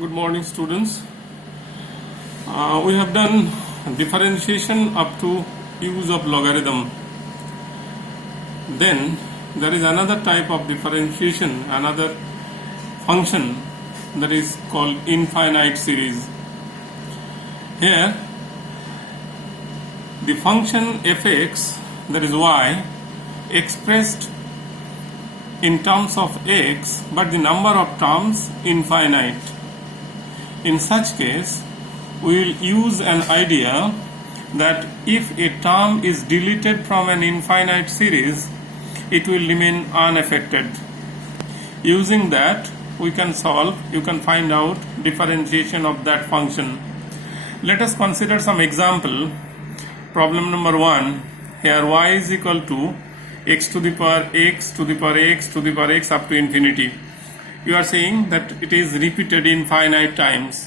Good morning, students. We have done differentiation up to use of logarithm. Then there is another type of differentiation, another function that is called infinite series. Here the function fx, that is y, expressed in terms of x, but the number of terms infinite. In such case, we will use an idea that if a term is deleted from an infinite series, it will remain unaffected. Using that, you can find out differentiation of that function. Let us consider some example. Problem number 1. Here y is equal to x to the power x to the power x to the power x up to infinity. You are saying that it is repeated infinite times.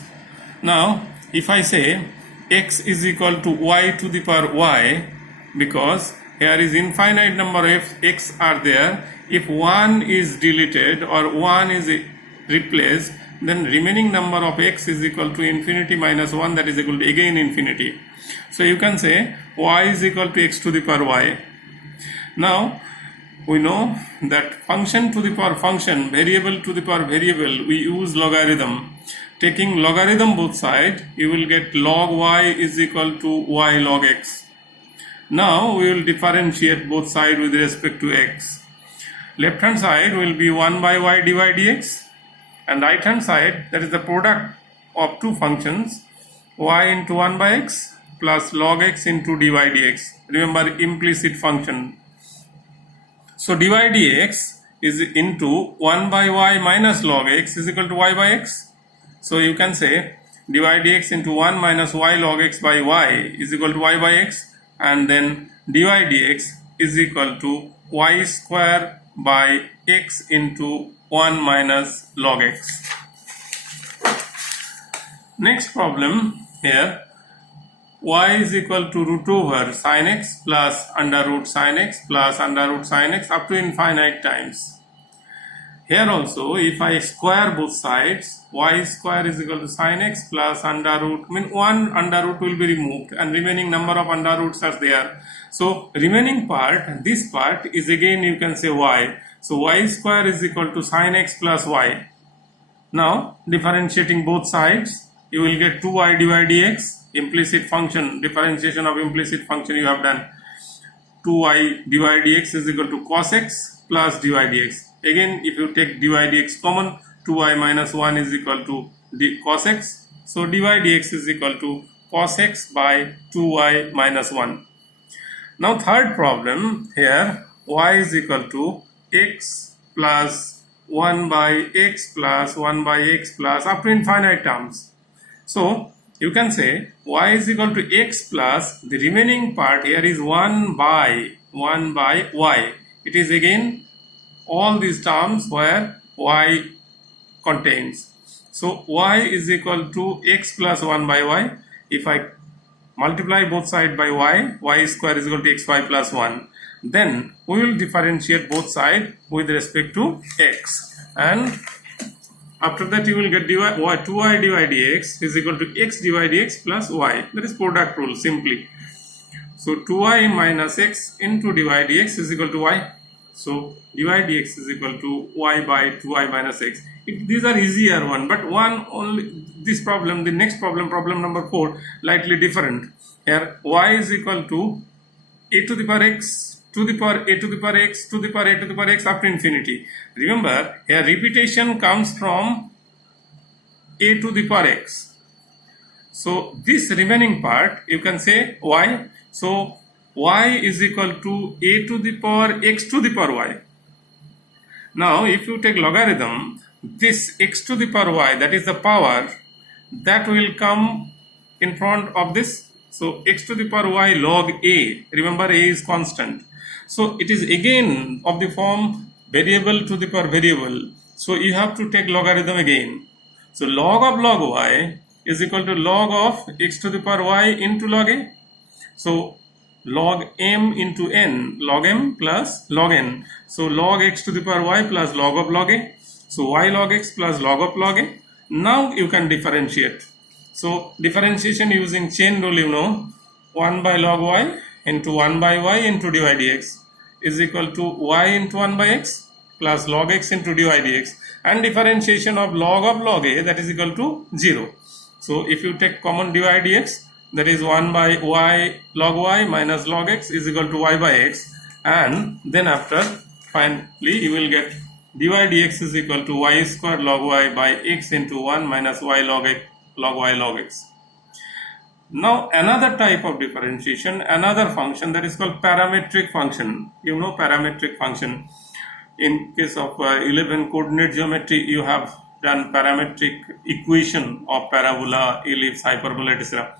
Now, if I say x is equal to y to the power y, because here is infinite number of x are there, if one is deleted or one is replaced, then remaining number of x is equal to infinity minus 1, that is equal to again infinity. So you can say y is equal to x to the power y. Now we know that function to the power function, variable to the power variable, we use logarithm. Taking logarithm both sides, you will get log y is equal to y log x. Now we will differentiate both sides with respect to x. Left hand side will be 1 by y divided dx, and right hand side, that is the product of two functions, y into 1 by x plus log x into dy dx. Remember, implicit function. So dy dx is into 1 by y minus log x is equal to y by x. So you can say dy dx into 1 minus y log x by y is equal to y by x, and then dy dx is equal to y square by x into 1 minus log x. Next problem here, y is equal to root over sin x plus under root sin x plus under root sin x up to infinite times. Here also, if I square both sides, y square is equal to sin x plus under root, one under root will be removed and remaining number of under roots are there. So remaining part, this part is again you can say y. So y square is equal to sin x plus y. Now differentiating both sides, you will get 2y divided dx. Implicit function, differentiation of implicit function you have done. 2y divided dx is equal to cos x plus dy dx. Again, if you take dy dx common, 2y minus 1 is equal to cos x. So dy dx is equal to cos x by 2y minus 1. Now third problem here, y is equal to x plus 1 by x plus 1 by x plus up to infinite terms. So you can say y is equal to x plus the remaining part here is 1 by y. It is again all these terms where y contains. So y is equal to x plus 1 by y. If I multiply both sides by y square is equal to xy plus 1. Then we will differentiate both sides with respect to x, and after that you will get 2y divided dx is equal to x divided dx plus y. That is product rule simply. So 2y minus x into dy dx is equal to y. So dy dx is equal to y by 2y minus x. These are easier one, but one only this problem, the next problem, problem number 4, slightly different. Here y is equal to a to the power x to the power a to the power x to the power a to the power x up to infinity. Remember, here repetition comes from a to the power x. So this remaining part you can say y. So y is equal to a to the power x to the power y. Now if you take logarithm, this x to the power y, that is the power, that will come in front of this. So x to the power y log a. Remember, a is constant. So it is again of the form variable to the power variable. So you have to take logarithm again. So log of log y is equal to log of x to the power y into log a. So log m into n, log m plus log n. So log x to the power y plus log of log a. So y log x plus log of log a. Now you can differentiate. So differentiation using chain rule, you know, 1 by log y into 1 by y into dy dx is equal to y into 1 by x plus log x into dy dx, and differentiation of log a, that is equal to 0. So if you take common dy dx, that is 1 by y log y minus log x is equal to y by x, and then after finally you will get dy dx is equal to y square log y by x into 1 minus y log y log x. Now another type of differentiation, another function that is called parametric function. You know parametric function. In case of 11 coordinate geometry, you have done parametric equation of parabola, ellipse, hyperbola, etc.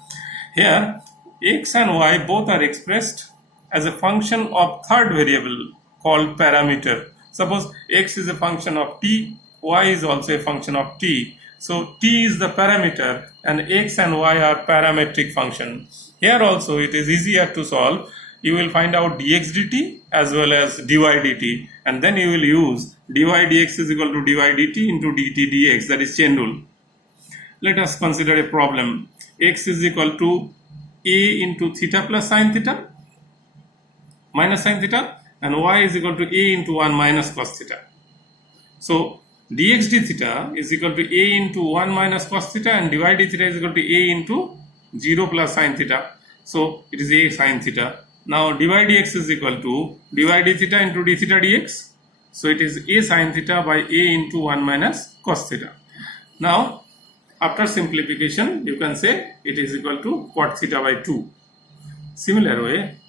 Here x and y both are expressed as a function of third variable called parameter. Suppose x is a function of t, y is also a function of t. So t is the parameter and x and y are parametric function. Here also it is easier to solve. You will find out dx dt as well as dy dt, and then you will use dy dx is equal to dy dt into dt dx, that is chain rule. Let us consider a problem. X is equal to a into theta plus sine theta minus sine theta, and y is equal to a into 1 minus cos theta. So dx d theta is equal to a into 1 minus cos theta, and dy d theta is equal to a into 0 plus sine theta. So it is a sine theta. Now dy dx is equal to dy d theta into d theta dx. So it is a sine theta by a into 1 minus cos theta. Now after simplification you can say it is equal to cot theta by 2. Similar way,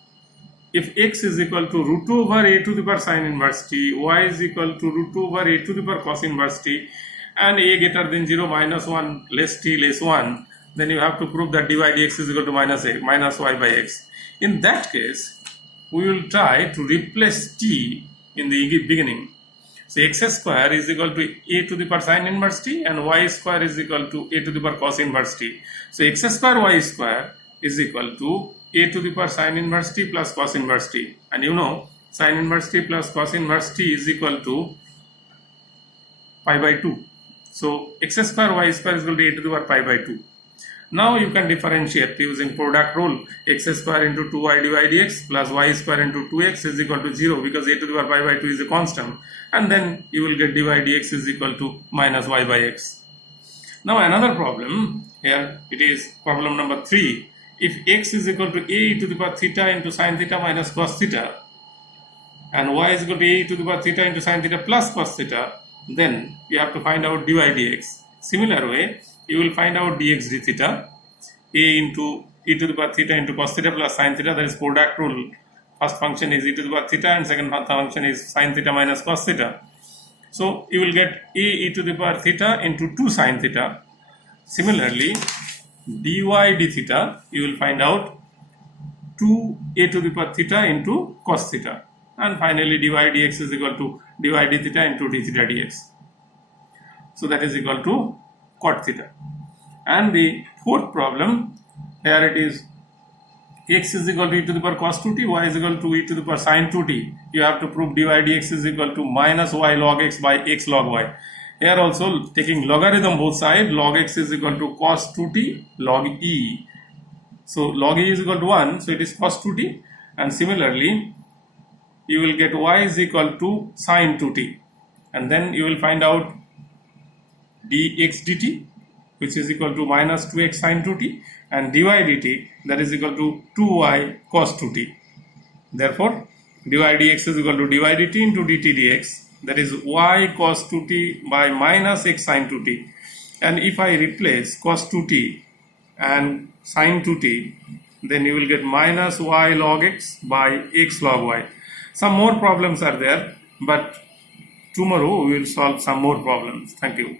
if x is equal to root over a to the power sine inverse t, y is equal to root over a to the power cos inverse t, and a greater than 0 minus 1 less t less 1, then you have to prove that dy dx is equal to minus y by x. In that case, we will try to replace t in the beginning. So x square is equal to a to the power sine inverse t, and y square is equal to a to the power cos inverse t. So x square y square is equal to a to the power sine inverse t plus cos inverse t, and you know sine inverse t plus cos inverse t is equal to pi by 2. So x square y square is equal to a to the power pi by 2. Now you can differentiate using product rule. X square into 2y dy dx plus y square into 2x is equal to 0, because a to the power pi by 2 is a constant, and then you will get dy dx is equal to minus y by x. Now another problem, here it is problem number 3. If x is equal to a to the power theta into sine theta minus cos theta, and y is equal to a to the power theta into sine theta plus cos theta, then you have to find out dy dx. Similar way, you will find out dx d theta, a into e to the power theta into cos theta plus sine theta, that is product rule. First function is e to the power theta and second function is sine theta minus cos theta. So you will get a e to the power theta into 2 sine theta. Similarly, dy d theta, you will find out 2 a to the power theta into cos theta, and finally dy dx is equal to dy d theta into d theta dx. So that is equal to cot theta. And the fourth problem, here it is x is equal to e to the power cos 2t, y is equal to e to the power sin 2t. You have to prove dy dx is equal to minus y log x by x log y. Here also taking logarithm both sides, log x is equal to cos 2t log e. So log e is equal to 1, so it is cos 2t, and similarly you will get y is equal to sin 2t, and then you will find out dx dt, which is equal to minus 2x sin 2t, and dy dt, that is equal to 2y cos 2t. Therefore dy dx is equal to dy dt into dt dx, that is y cos 2t by minus x sin 2t. And if I replace cos 2t and sin 2t, then you will get minus y log x by x log y. Some more problems are there, but tomorrow we will solve some more problems. Thank you.